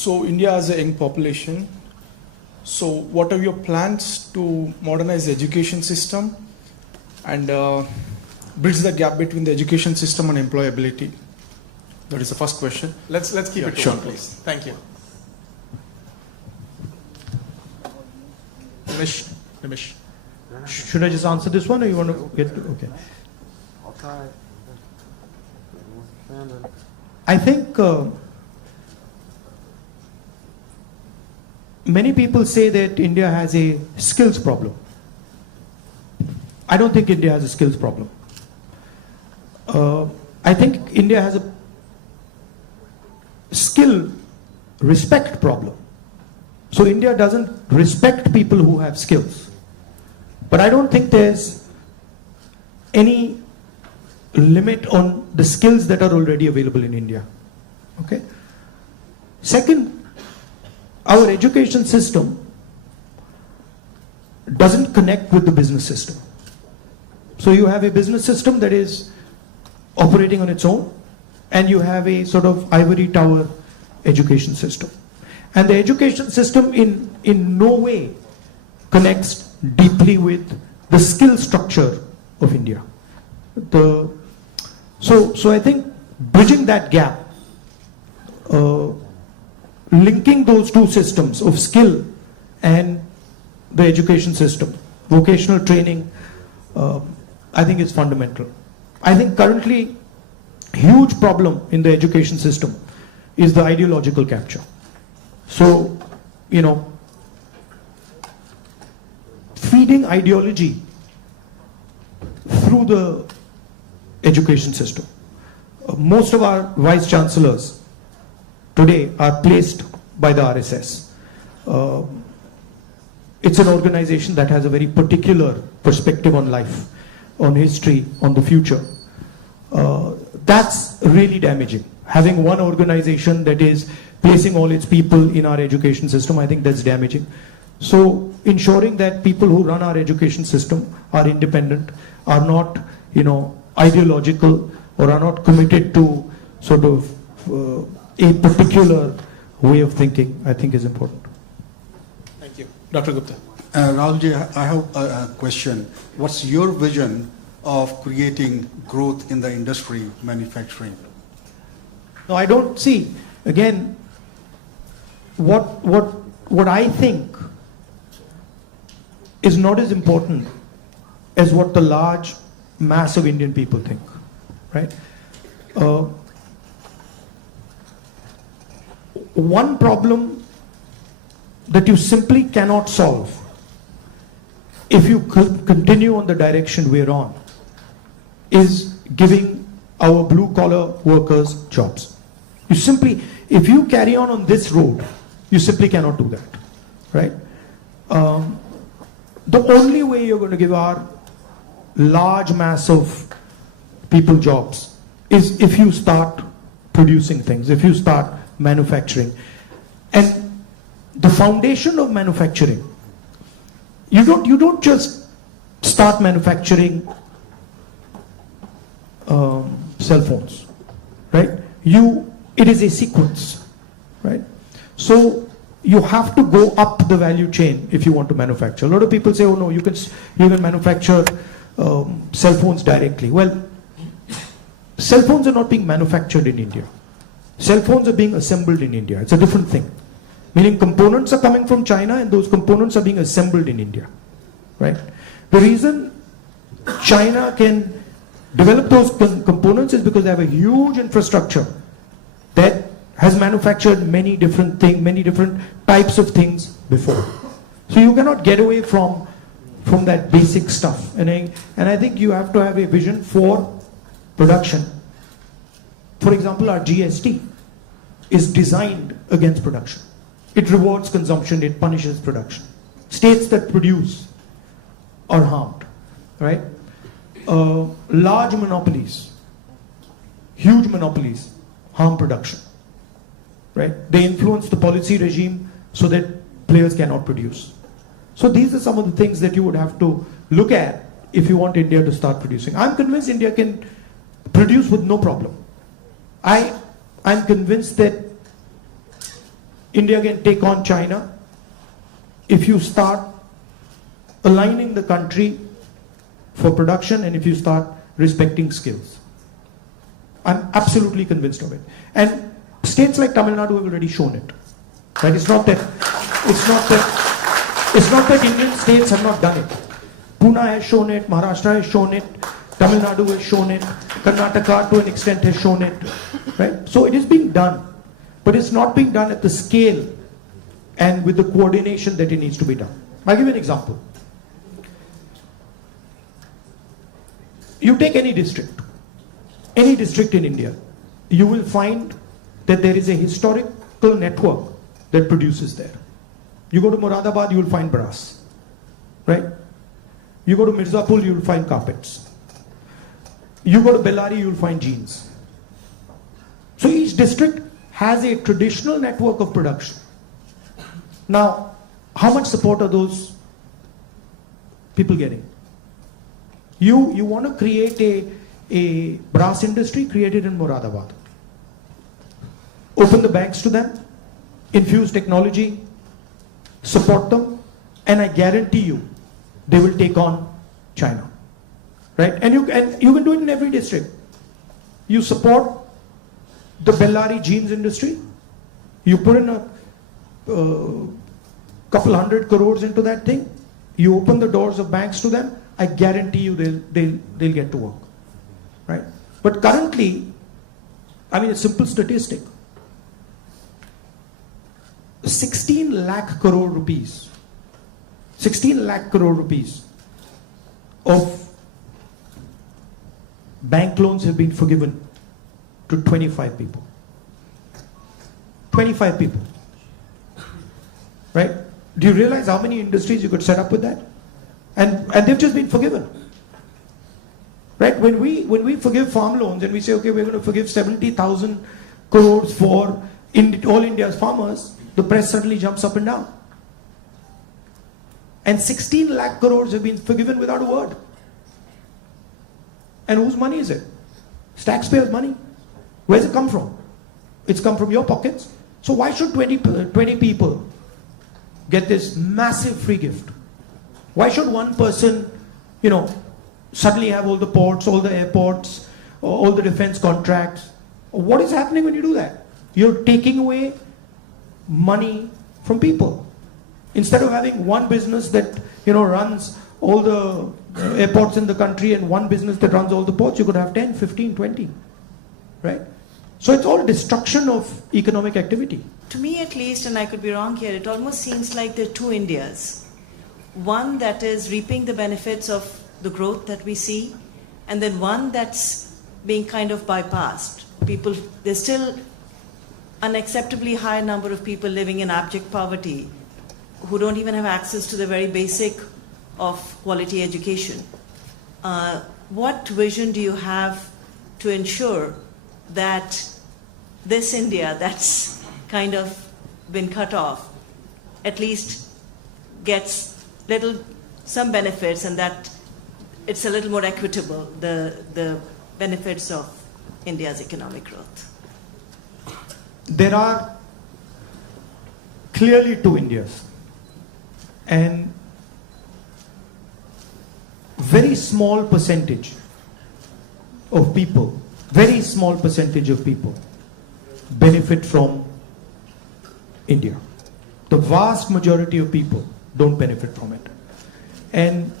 So India has a young population. So what are your plans to modernize the education system and bridge the gap between the education system and employability? That is the first question. Let's keep it short, please. Thank you. Nimish. Should I just answer this one, or you want to get to, okay? I'll try. I think many people say that India has a skills problem. I don't think India has a skills problem. I think India has a skill respect problem. So India doesn't respect people who have skills. But I don't think there's any limit on the skills that are already available in India. Okay? Second, our education system doesn't connect with the business system. So you have a business system that is operating on its own, and you have a sort of ivory tower education system. And the education system in no way connects deeply with the skill structure of India. So I think bridging that gap, linking those two systems of skill and the education system, vocational training, I think is fundamental. I think currently huge problem in the education system is the ideological capture. So, you know, feeding ideology through the education system. Most of our vice chancellors today are placed by the RSS. It's an organization that has a very particular perspective on life, on history, on the future. That's really damaging. Having one organization that is placing all its people in our education system, I think that's damaging. So ensuring that people who run our education system are independent, are not, you know, ideological, or are not committed to sort of a particular way of thinking, I think is important. Thank you. Dr. Gupta. Rahulji, I have a question. What's your vision of creating growth in the industry, manufacturing? No, I don't see. Again, what I think is not as important as what the large mass of Indian people think, right? One problem that you simply cannot solve if you continue on the direction we're on is giving our blue-collar workers jobs. You simply, if you carry on this road, you simply cannot do that, right? The only way you're going to give our large mass of people jobs is if you start producing things, if you start manufacturing. And the foundation of manufacturing, you don't just start manufacturing cell phones, right? It is a sequence, right? So you have to go up the value chain if you want to manufacture. A lot of people say, oh no, you can manufacture cell phones directly. Well, cell phones are not being manufactured in India. Cell phones are being assembled in India. It's a different thing. Meaning components are coming from China and those components are being assembled in India, right? The reason China can develop those components is because they have a huge infrastructure that has manufactured many different things, many different types of things before. So you cannot get away from that basic stuff. And I think you have to have a vision for production. For example, our GST is designed against production. It rewards consumption, it punishes production. States that produce are harmed, right? Large monopolies, huge monopolies harm production, right? They influence the policy regime so that players cannot produce. So these are some of the things that you would have to look at if you want India to start producing. I'm convinced India can produce with no problem. I'm convinced that India can take on China if you start aligning the country for production and if you start respecting skills. I'm absolutely convinced of it. And states like Tamil Nadu have already shown it. Right? It's not that Indian states have not done it. Pune has shown it, Maharashtra has shown it, Tamil Nadu has shown it, Karnataka to an extent has shown it. Right? So it is being done. But it's not being done at the scale and with the coordination that it needs to be done. I'll give you an example. You take any district in India, you will find that there is a historical network that produces there. You go to Moradabad, you will find brass, right? You go to Mirzapur, you will find carpets. You go to Bellary, you will find jeans. So each district has a traditional network of production. Now, how much support are those people getting? You want to create a brass industry, create it in Moradabad. Open the banks to them, infuse technology, support them, and I guarantee you, they will take on China. Right? And you can do it in every district. You support the Bellary jeans industry, you put in a couple 100 crores into that thing, you open the doors of banks to them, I guarantee you they'll get to work. Right? But currently, I mean, a simple statistic, 16 lakh crore rupees of bank loans have been forgiven to 25 people. 25 people. Right? Do you realize how many industries you could set up with that? And they've just been forgiven. Right? When we forgive farm loans and we say, okay, we're going to forgive 70,000 crores for all India's farmers, the press suddenly jumps up and down. And 16 lakh crores have been forgiven without a word. And whose money is it? It's taxpayers' money. Where's it come from? It's come from your pockets. So why should 20 people get this massive free gift? Why should one person, suddenly have all the ports, all the airports, all the defense contracts? What is happening when you do that? You're taking away money from people. Instead of having one business that runs all the airports in the country and one business that runs all the ports, you could have 10, 15, 20. Right? So it's all destruction of economic activity. To me at least, and I could be wrong here, it almost seems like there are two Indias. One that is reaping the benefits of the growth that we see, and then one that's being kind of bypassed. There's still unacceptably high number of people living in abject poverty who don't even have access to the very basic of quality education. What vision do you have to ensure that this India that's kind of been cut off at least gets some benefits, and that it's a little more equitable, the benefits of India's economic growth? There are clearly two Indias, and very small percentage of people benefit from India. The vast majority of people don't benefit from it. And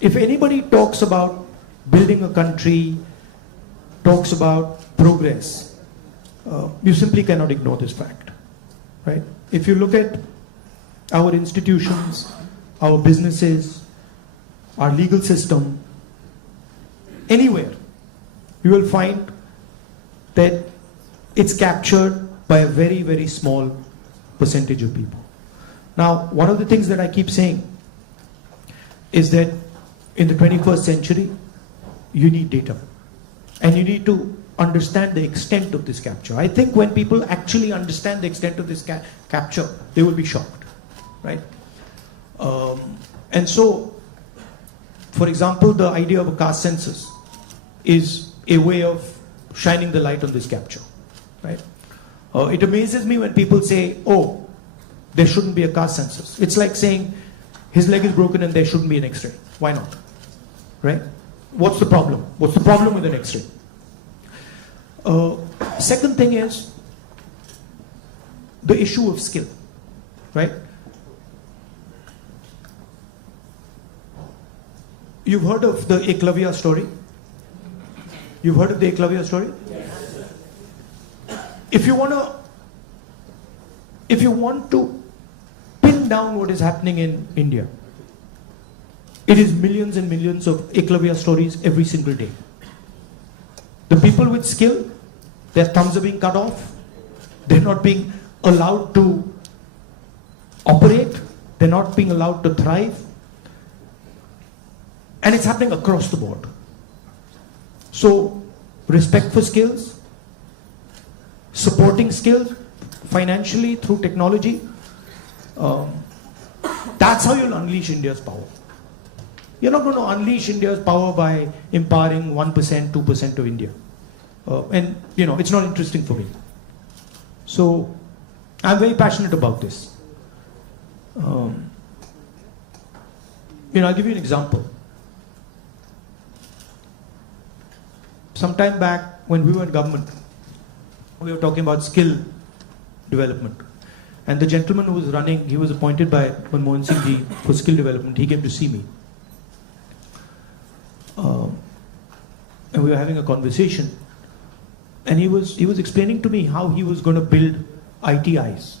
if anybody talks about building a country, talks about progress, you simply cannot ignore this fact. Right? If you look at our institutions, our businesses, our legal system, anywhere, you will find that it's captured by a very, very small percentage of people. Now, one of the things that I keep saying is that in the 21st century, you need data. And you need to understand the extent of this capture. I think when people actually understand the extent of this capture, they will be shocked. Right? And so, for example, the idea of a caste census is a way of shining the light on this capture. Right? It amazes me when people say, oh, there shouldn't be a caste census. It's like saying his leg is broken and there shouldn't be an X-ray. Why not? Right? What's the problem? What's the problem with an X-ray? Second thing is the issue of skill, right? You've heard of the Eklavya story? You've heard of the Eklavya story? Yes. If you want to pin down what is happening in India, it is millions and millions of Eklavya stories every single day. The people with skill, their thumbs are being cut off. They're not being allowed to operate. They're not being allowed to thrive. And it's happening across the board. So, respect for skills, supporting skills financially through technology, that's how you'll unleash India's power. You're not going to unleash India's power by empowering 1%, 2% of India. And, it's not interesting for me. So, I'm very passionate about this. I'll give you an example. Sometime back, when we were in government, we were talking about skill development. And the gentleman who was running, he was appointed by Manmohan Singh ji for skill development. He came to see me. And we were having a conversation. And he was explaining to me how he was going to build ITIs.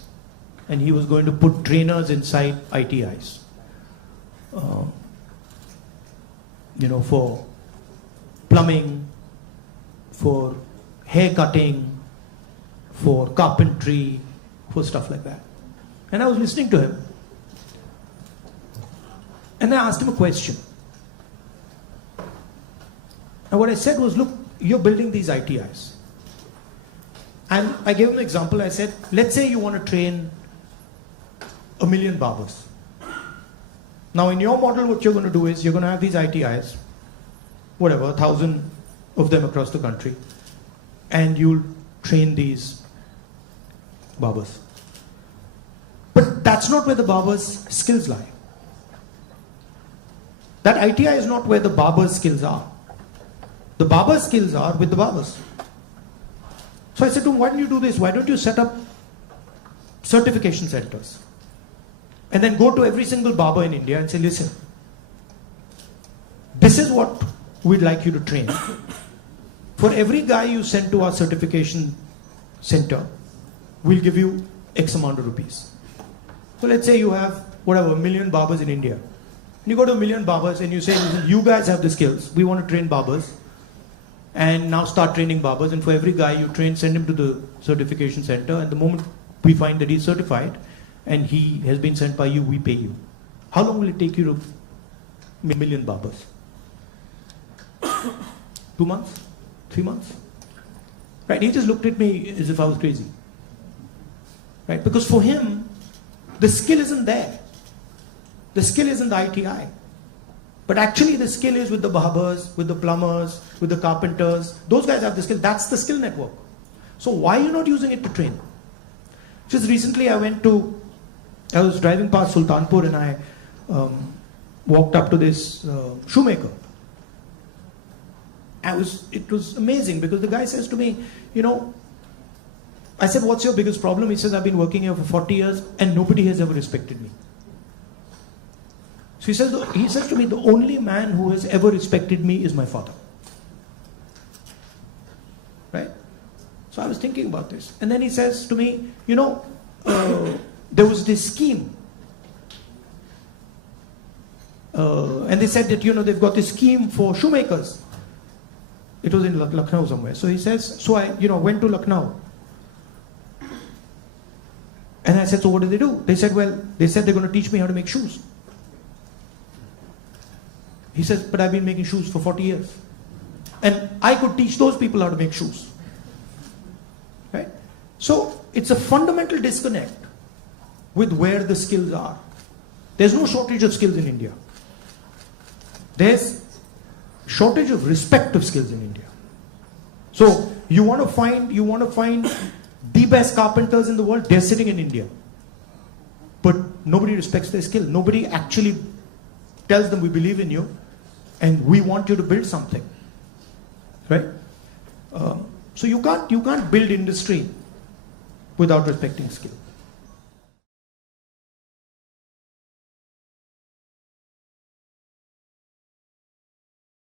And he was going to put trainers inside ITIs. For plumbing, for hair cutting, for carpentry, for stuff like that. And I was listening to him. And I asked him a question. And what I said was, look, you're building these ITIs. And I gave him an example. I said, let's say you want to train 1 million barbers. Now in your model, what you're going to do is, you're going to have these ITIs, 1,000 of them across the country, and you'll train these barbers. But that's not where the barber's skills lie. That ITI is not where the barber's skills are. The barber's skills are with the barbers. So I said to him, why don't you do this? Why don't you set up certification centers? And then go to every single barber in India and say, listen, this is what we'd like you to train. For every guy you send to our certification center, we'll give you X amount of rupees. So let's say you have, 1 million barbers in India. And you go to 1 million barbers and you say, listen, you guys have the skills. We want to train barbers. And now start training barbers. And for every guy you train, send him to the certification center. And the moment we find that he's certified and he has been sent by you, we pay you. How long will it take you to 1 million barbers? 2 months? 3 months? Right? He just looked at me as if I was crazy. Right? Because for him, the skill isn't there. The skill isn't the ITI. But actually the skill is with the barbers, with the plumbers, with the carpenters. Those guys have the skill. That's the skill network. So why are you not using it to train? Just recently I was driving past Sultanpur and I walked up to this shoemaker. It was amazing because the guy says to me, I said, what's your biggest problem? He says, I've been working here for 40 years and nobody has ever respected me. So he says to me, the only man who has ever respected me is my father. Right? So I was thinking about this. And then he says to me, there was this scheme. And they said that, they've got this scheme for shoemakers. It was in Lucknow somewhere. So he says, so I, went to Lucknow. And I said, so what did they do? They said they're going to teach me how to make shoes. He says, but I've been making shoes for 40 years. And I could teach those people how to make shoes. Right? So it's a fundamental disconnect with where the skills are. There's no shortage of skills in India. There's shortage of respect of skills in India. So you want to find The best carpenters in the world, they're sitting in India. But nobody respects their skill. Nobody actually tells them, we believe in you and we want you to build something. Right? So you can't build industry without respecting skill.